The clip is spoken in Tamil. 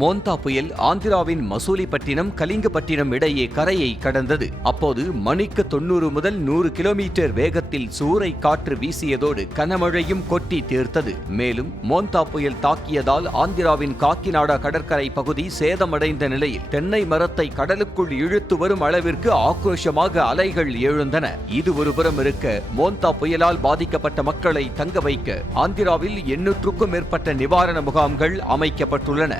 மோந்தா புயல் ஆந்திராவின் மசூலிப்பட்டினம் கலிங்கப்பட்டினம் இடையே கரையை கடந்தது. அப்போது மணிக்கு 90 முதல் 100 கிலோமீட்டர் வேகத்தில் சூறை காற்று வீசியதோடு கனமழையும் கொட்டி தீர்த்தது. மேலும் மோந்தா புயல் தாக்கியதால் ஆந்திராவின் காக்கிநாடா கடற்கரை பகுதி சேதமடைந்த நிலையில் தென்னை மரத்தை கடலுக்குள் இழுத்து வரும் அளவிற்கு ஆக்ரோஷமாக அலைகள் எழுந்தன. இது ஒருபுறம் இருக்க, மோந்தா புயலால் பாதிக்கப்பட்ட மக்களை தங்க வைக்க ஆந்திராவில் 800க்கும் மேற்பட்ட நிவாரண முகாம்கள் அமைக்கப்பட்டுள்ளன.